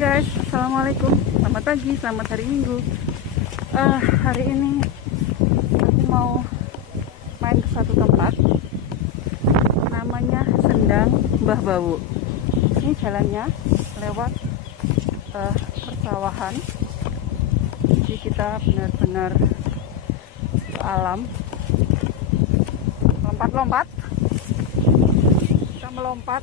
guys, assalamualaikum, selamat pagi, selamat hari Minggu. Hari ini aku mau main ke satu tempat, namanya Sendang Mbah Bawu. Ini jalannya lewat persawahan, jadi kita benar-benar ke alam. Lompat-lompat, kita melompat.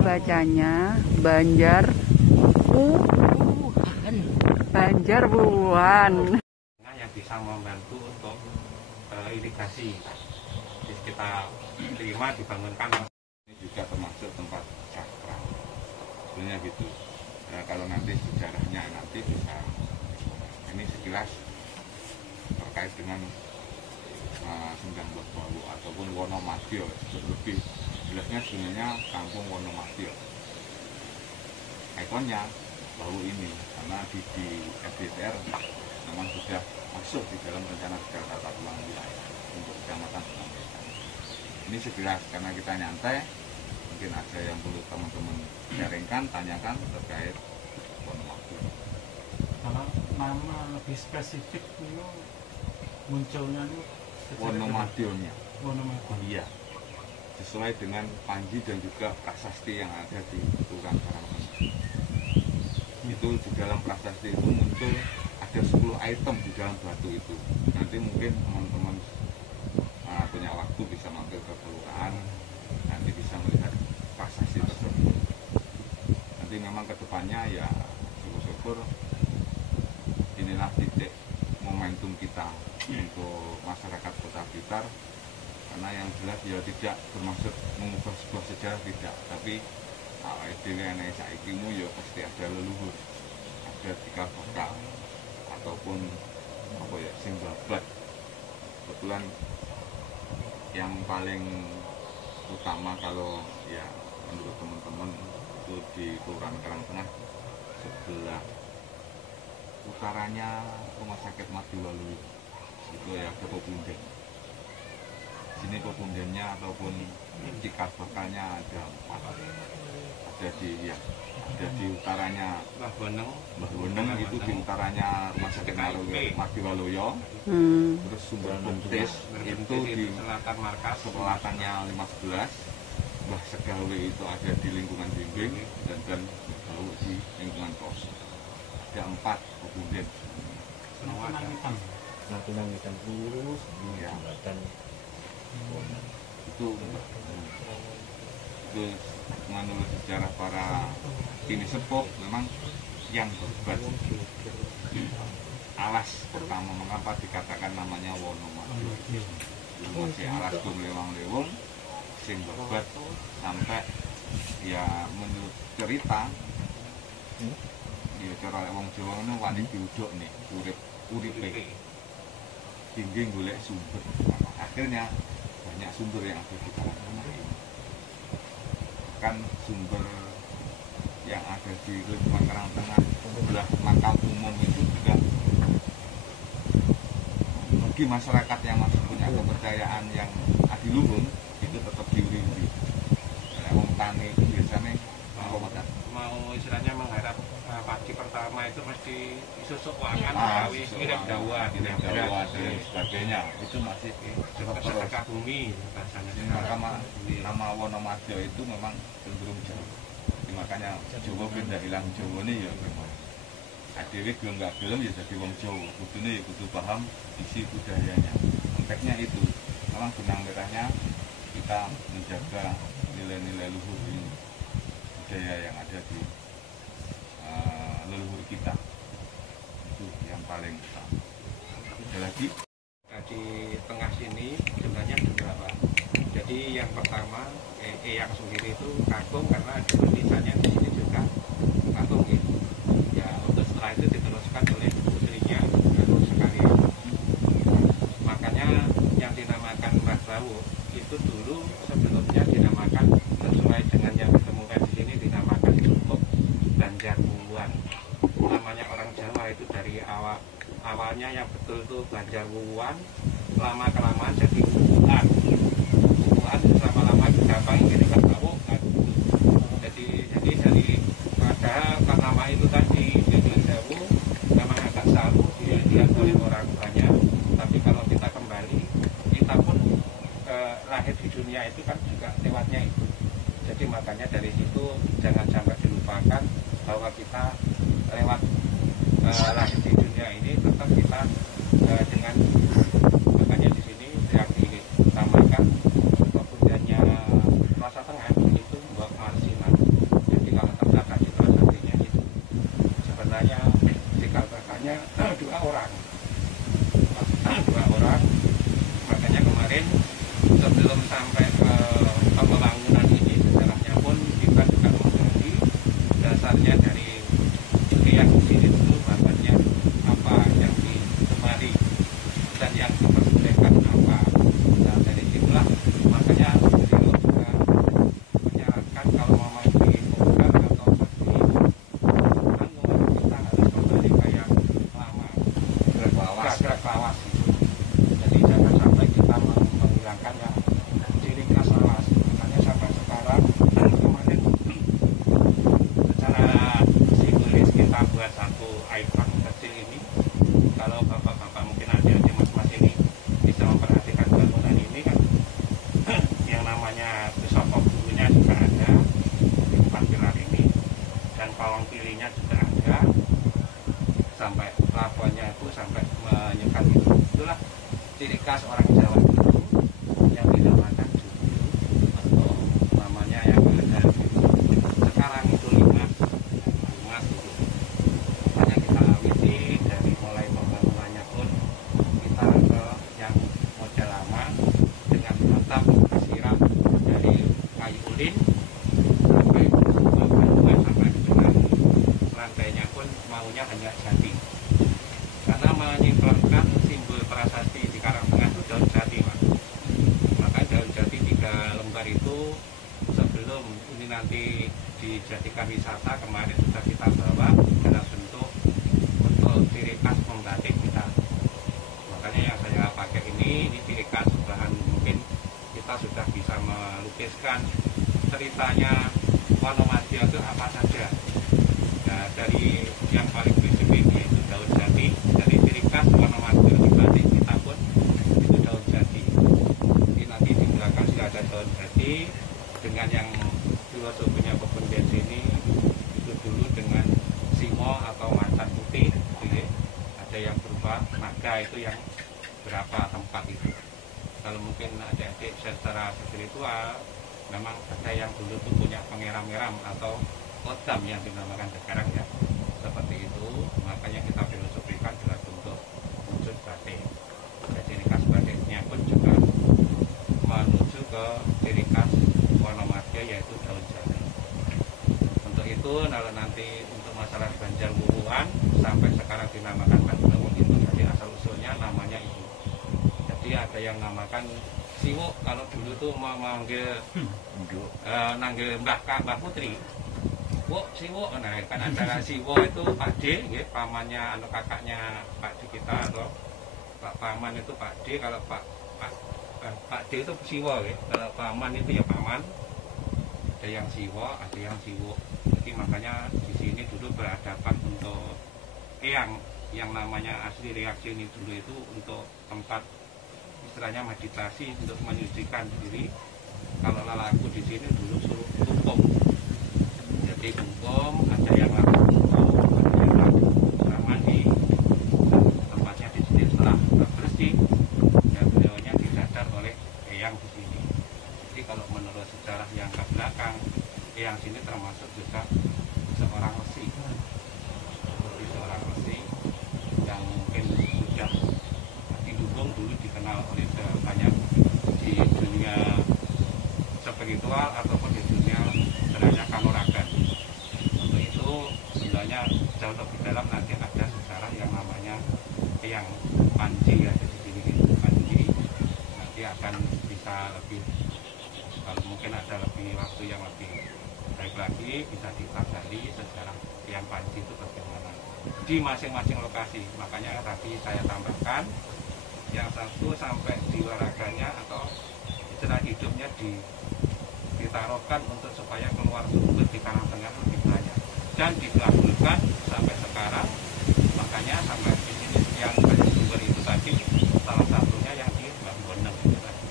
Bacanya Banjarwuhan. Yang bisa membantu untuk irigasi di sekitar 5 dibangunkan. Ini juga termasuk tempat cakra sebenarnya gitu. Kalau nanti sejarahnya nanti bisa, ini sekilas terkait dengan Sendang Mbah Bawu ataupun Wonomadya. Lebih jelasnya sebenarnya kampung Wonomadya. Ikonnya Bawu ini karena di FDTR memang sudah masuk di dalam rencana detail tata ruang wilayah untuk kecamatan Sendang. Ini sekilas karena kita nyantai, mungkin ada yang perlu teman-teman sharingkan, tanyakan terkait Wonomadya. Kalau nama lebih spesifik itu munculnya itu Wonomadya-nya. Wonomadya. Iya. Sesuai dengan panji dan juga prasasti yang ada di Kelurahan Karangtengah. Itu di dalam prasasti itu muncul ada 10 item di dalam batu itu. Nanti mungkin teman-teman punya waktu bisa mampir ke kelurahan, nanti bisa melihat prasasti tersebut. Nanti memang kedepannya ya syukur-syukur inilah titik momentum kita untuk masyarakat Kota Blitar. Karena yang jelas ya tidak bermaksud mengubah sebuah sejarah, tidak, tapi dhewe enek saikimu ya pasti ada leluhur, ada tikal bakal ataupun apa ya sing babat. Kebetulan yang paling utama kalau ya menurut teman-teman itu di Kelurahan Karangtengah sebelah utaranya Rumah Sakit Madiwaluyo itu ya ke Pepunden. Sini pepundennya ataupun cikal bakalnya ada 4. Ada di utaranya Mbah Boneng itu di utaranya Rumah Sakit Madiwaluyo. Terus Sumber Buntis itu di selatannya 511. Mbah Segawe itu ada di lingkungan Bimbing dan Bawu di lingkungan Pos. Ada 4 pepunden. Natuna Hitam Lurus di jembatan itu menurut sejarah para kini sepuh memang yang berbat alas pertama mengapa dikatakan namanya Wonomadya. Masih alas lewang-lewung sing berbat sampai ya menurut cerita ya cara wong Jawa itu wani diuduk nih uripe tinggi golek sumber. Akhirnya banyak sumber yang ada di Karangtengah ini. Kan sumber yang ada di lingkungan Karangtengah sebelah makam umum itu juga bagi masyarakat yang masih punya kepercayaan yang adiluhung itu tetap diuri-uri. Kalau wong tani itu biasanya mau istilahnya mengharap pagi pertama itu mesti susuk wakan kawin kirim dawa dan sebagainya itu masih sedekah bumi bahasanya. Nama Wonomadya itu memang cenderung Jawa. Makanya Jawa benda hilang Jawa ini ya adewe gelem nggak gelem ya jadi wong Jawa. Kudune ya kudu paham isi budayanya. Konteksnya itu memang benang merahnya kita menjaga nilai-nilai luhur ini, budaya yang ada di leluhur kita itu yang paling utama. Ada lagi di tengah sini jumlahnya beberapa. Jadi yang pertama yang sendiri itu kampung karena ada tulisannya di sini juga kampung gitu. Ya untuk setelah itu diteruskan oleh putrinya sekali. Makanya yang dinamakan Mbah Bawu itu dulu sebelumnya dinamakan sesuai dengan yang ditemukan di sini dinamakan cukup Banjarwuhan. namanya orang Jawa itu dari awalnya yang betul itu Banjar Wuwuan, lama kelamaan jadi Wuwuan. Wuwuan lama-lama digampang ini kan tahu kan. Jadi dari pada nama itu tadi Nyun Sewu memang agak saru dia oleh orang banyak. Tapi kalau kita kembali, kita pun lahir di dunia itu kan juga lewatnya itu. Jadi makanya dari situ jangan sampai dilupakan bahwa kita lewat lahir di dunia ini tetap kita dengan makanya di sini yang diutamakan pembudayanya Rasa Tengah itu buat marsinan. Jadi kalau tercatat di prasasatinya itu sebenarnya dikatakannya dua orang, makanya kemarin sebelum sampai pembangunan ini sejarahnya pun kita juga menggali dasarnya dari yang di sini dulu bahasanya apa yang digemari dan yang diperbolehkan apa. Nah dari situlah makanya beliau juga menyarankan kalau mau dibuka atau kita harus kembali ke yang lama, gerak lawas itu. Jadi jangan sampai kita menghilangkan yang ciri khas lawas. Makanya sampai sekarang kemarin secara simbolis kita buat satu ikon kecil ini. Kalau bapak-bapak mungkin adik-adik mas-mas ini bisa memperhatikan bangunan ini kan yang namanya besokok bulunya juga ada di 4 pilar ini, dan pawang pilihnya juga ada, sampai pelabuhannya itu sampai menyekat itu. Itulah ciri khas orang Jawa itu yang dinamakan juju atau namanya yang ada sekarang itu limas itu. Makanya kita awiti dari mulai pembangunannya pun kita ke yang model lama dengan atap sirap dari kayu ulin sampai pembangunan sampai dengan lantainya pun maunya hanya jati, karena menyinkronkan simbol prasasti di Karangtengah itu daun jati, Pak. Maka daun jati 3 lembar itu sebelum ini nanti dijadikan wisata kemarin sudah kita bawa dalam bentuk ciri khas membatik kita. Makanya yang saya pakai ini ciri khas bahan, mungkin kita sudah bisa melukiskan ceritanya Wonomadya itu apa saja. Nah dari yang paling spesifik yaitu daun jati, dari ciri khas Wonomadya di batik kita pun itu daun jati. Jadi nanti di belakang sudah ada daun jati dengan yang filosofinya pembundian sini itu dulu dengan simo atau macan putih, gitu. Ada yang berupa naga itu yang berapa tempat itu. Kalau mungkin adik-adik secara spiritual memang ada yang dulu tuh punya pengeram-eram atau kodam yang dinamakan sekarang ya seperti itu. Makanya kita filosofikan dalam bentuk wujud batik. Dan ciri khas batiknya pun juga menuju ke ciri khas Wonomadya yaitu daun jati. Untuk itu kalau nanti untuk masalah Banjar Wuwuan sampai sekarang dinamakan Banjarwong itu jadi asal usulnya namanya itu. Jadi ada yang namakan Siwo, kalau dulu tuh mau manggil nanggil Mbah Putri. Wo Siwo, nah kan antara Siwo itu Pak D, ya, pamannya atau kakaknya Pak D kita, atau Pak Paman itu Pak D, kalau Pak D itu Siwo, ya. Kalau Paman itu ya Paman. Ada yang Siwo, ada yang Siwo. Jadi makanya di sini dulu berhadapan untuk yang namanya asli reaksi ini dulu itu untuk tempat istilahnya meditasi untuk menyucikan diri. Kalau lalaku di sini dulu suruh tumpung. Jadi tumpung, ada yang laku tumpung, ada yang laku mandi. Tempatnya di sini setelah bersih, dan beliaunya didadar oleh eyang di sini. Jadi kalau menurut sejarah yang ke belakang, eyang sini termasuk juga seorang resi. Seperti seorang resi yang mungkin sudah didukung dulu dikenal oleh banyak di dunia spiritual ataupun di dunia sebenarnya kanuragan. Untuk itu sebenarnya jauh lebih dalam nanti ada sejarah yang namanya eyang Panji ada di sini gitu. Panji nanti akan bisa lebih, kalau mungkin ada lebih waktu yang lebih baik lagi bisa dipelajari sejarah pemakaian panci itu bagaimana di masing-masing lokasi. Makanya tadi saya tambahkan yang satu sampai jiwa raganya atau istilah hidupnya ditaruhkan untuk supaya keluar sumber di Karangtengah lebih banyak dan dikabulkan sampai sekarang. Makanya sampai di sini yang sumber itu tadi salah satunya yang di Mbah Boneng itu tadi.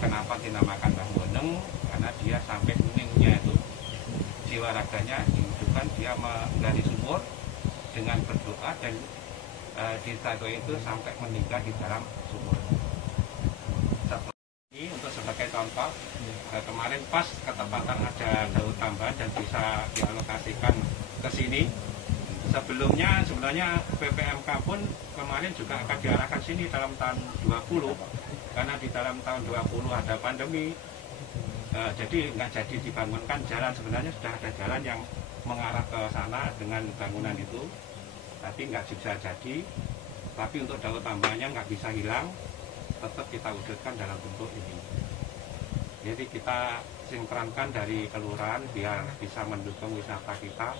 Kenapa dinamakan Mbah Boneng? Karena dia sampai kuningnya itu jiwa raganya dihidupkan, dia menggali sumur dengan berdoa dan ditaruh itu sampai meninggal di dalam sumur. Ini untuk sebagai contoh, kemarin pas ketepatan ada daun tambahan dan bisa dialokasikan ke sini. Sebelumnya sebenarnya PPMK pun kemarin juga akan diarahkan sini dalam tahun 20 karena di dalam tahun 20 ada pandemi. Jadi nggak jadi dibangunkan jalan, sebenarnya sudah ada jalan yang mengarah ke sana dengan bangunan itu, tapi nggak bisa jadi. Tapi untuk daun tambahannya nggak bisa hilang, tetap kita wujudkan dalam bentuk ini. Jadi kita sinkronkan dari kelurahan biar bisa mendukung wisata kita.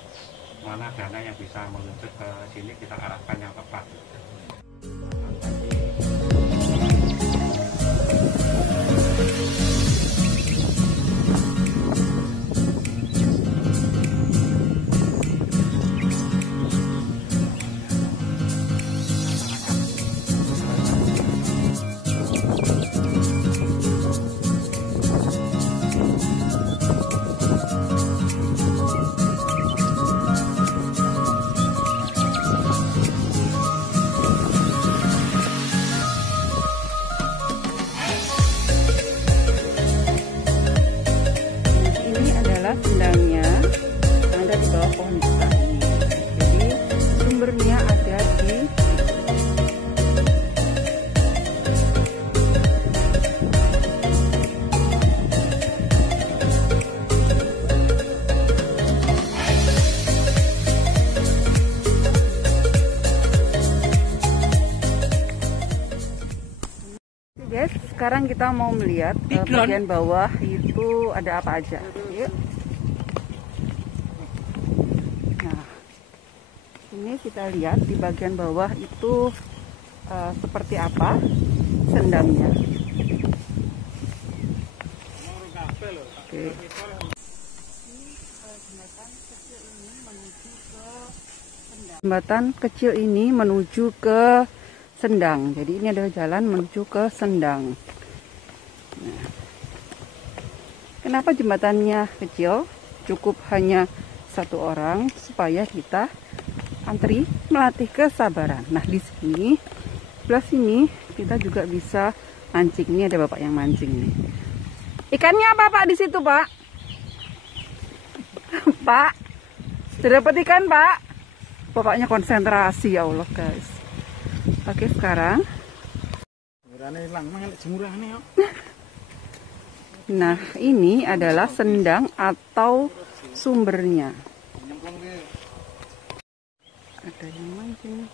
Mana dana yang bisa meluncur ke sini kita arahkan yang tepat. Sendangnya ada di bawah pohon besar ini. Jadi sumbernya ada di guys. Sekarang kita mau melihat bagian bawah itu ada apa aja. Yuk. Ini kita lihat di bagian bawah itu seperti apa sendangnya. Oke. Jembatan kecil ini menuju ke Sendang. Jadi ini adalah jalan menuju ke Sendang. Nah, kenapa jembatannya kecil? Cukup hanya satu orang supaya kita antri melatih kesabaran. Nah di sini, sebelah sini kita juga bisa mancing. Ini ada bapak yang mancing nih. Ikannya apa pak di situ pak? Pak, sudah dapat ikan pak? Bapaknya konsentrasi ya Allah guys. Oke sekarang. Nah ini adalah sendang atau sumbernya. Ada yang mancing.